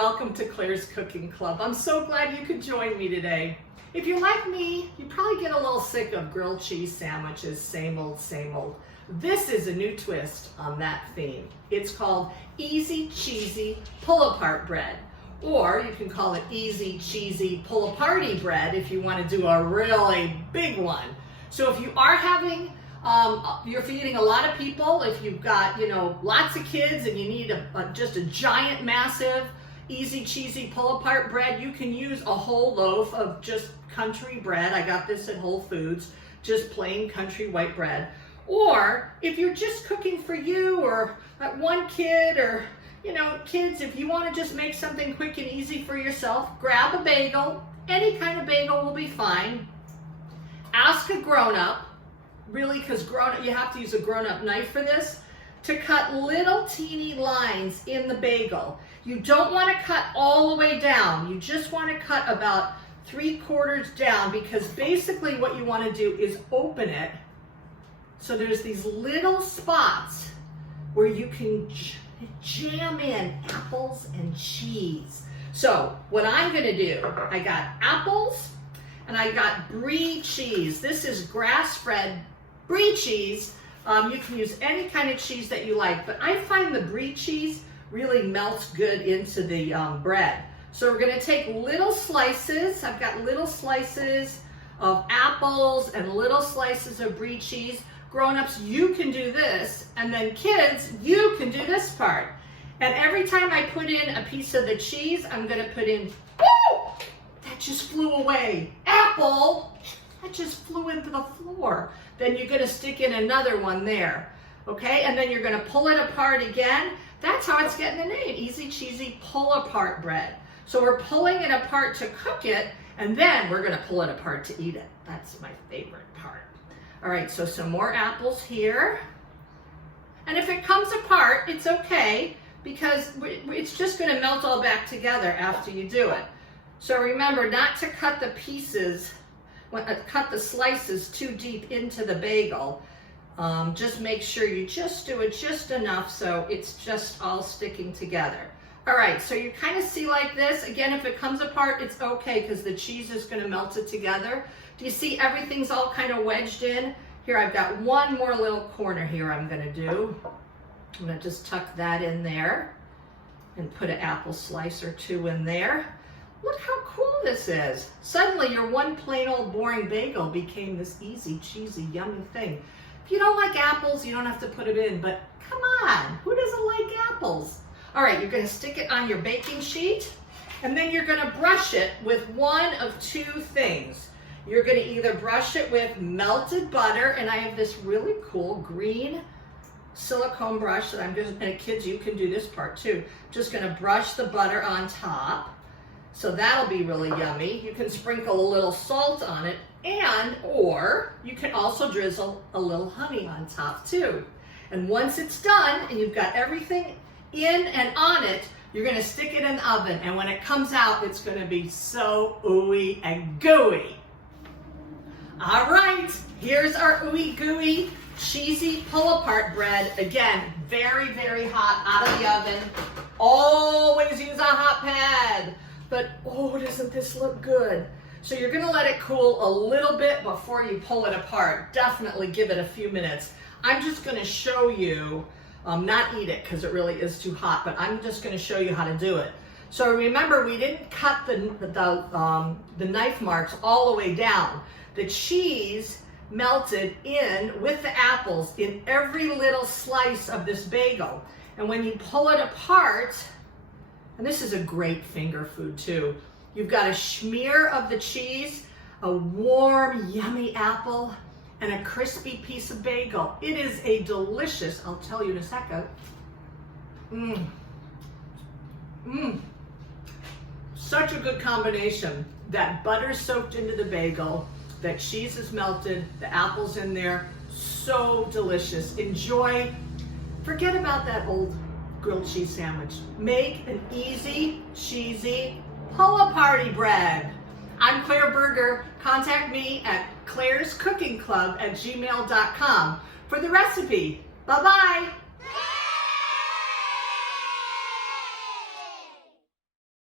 welcome to Claire's Cooking Club. I'm so glad you could join me today. If you're like me, you probably get a little sick of grilled cheese sandwiches, same old, same old. This is a new twist on that theme. It's called Easy Cheesy Pull-Apart Bread, or you can call it Easy Cheesy Pull-Aparty Bread if you want to do a really big one. So if you are having you're feeding a lot of people, if you've got, lots of kids and you need just a giant, massive, easy, cheesy pull-apart bread, you can use a whole loaf of just country bread. I got this at Whole Foods, just plain country white bread. Or if you're just cooking for you or that one kid or, kids, if you want to just make something quick and easy for yourself, grab a bagel. Any kind of bagel will be fine. Ask a grown-up. Really, because you have to use a grown-up knife for this, to cut little teeny lines in the bagel. You don't want to cut all the way down. You just want to cut about 3/4 down, because basically what you want to do is open it so there's these little spots where you can jam in apples and cheese. So what I'm going to do, I got apples and I got brie cheese. This is grass-fed brie cheese. You can use any kind of cheese that you like, but I find the brie cheese really melts good into the bread. So we're going to take little slices. I've got little slices of apples and little slices of brie cheese. Grown-ups, you can do this, and then kids, you can do this part. And every time I put in a piece of the cheese, I'm going to put in, woo! That just flew away. Apple! That just flew into the floor. Then you're going to stick in another one there, okay? And then you're going to pull it apart again. That's how it's getting the name, Easy Cheesy Pull-Apart Bread. So we're pulling it apart to cook it, and then we're going to pull it apart to eat it. That's my favorite part. All right, so some more apples here. And if it comes apart, it's okay, because it's just going to melt all back together after you do it. So remember not to cut the pieces, cut the slices too deep into the bagel. Just make sure you just do it just enough so it's just all sticking together. All right, so you kind of see like this. Again, if it comes apart, it's okay, because the cheese is going to melt it together. Do you see everything's all kind of wedged in? Here, I've got one more little corner here I'm going to do. I'm going to just tuck that in there and put an apple slice or two in there. Look how cool this is. Suddenly your one plain old boring bagel became this easy, cheesy, yummy thing. If you don't like apples, you don't have to put it in, but come on, who doesn't like apples? All right, you're going to stick it on your baking sheet, and then you're going to brush it with one of two things. You're going to either brush it with melted butter, and I have this really cool green silicone brush that I'm just, and kids, you can do this part too. Just going to brush the butter on top. So that'll be really yummy. You can sprinkle a little salt on it, or you can also drizzle a little honey on top too. And once it's done and you've got everything in and on it, you're going to stick it in the oven. And when it comes out, it's going to be so ooey and gooey. All right, here's our ooey gooey cheesy pull-apart bread. Again, very, very hot out of the oven. Always use a hot pad. But, oh, doesn't this look good? So you're going to let it cool a little bit before you pull it apart. Definitely give it a few minutes. I'm just going to show you, not eat it because it really is too hot, but I'm just going to show you how to do it. So remember, we didn't cut the knife marks all the way down. The cheese melted in with the apples in every little slice of this bagel. And when you pull it apart, and this is a great finger food too. You've got a smear of the cheese, a warm, yummy apple, and a crispy piece of bagel. It is a delicious, I'll tell you in a second. Such a good combination. That butter soaked into the bagel, that cheese is melted, the apple's in there. So delicious. Enjoy. Forget about that old grilled cheese sandwich. Make an easy, cheesy pull-aparty bread. I'm Claire Berger. Contact me at clairescookingclub@gmail.com for the recipe. Bye-bye.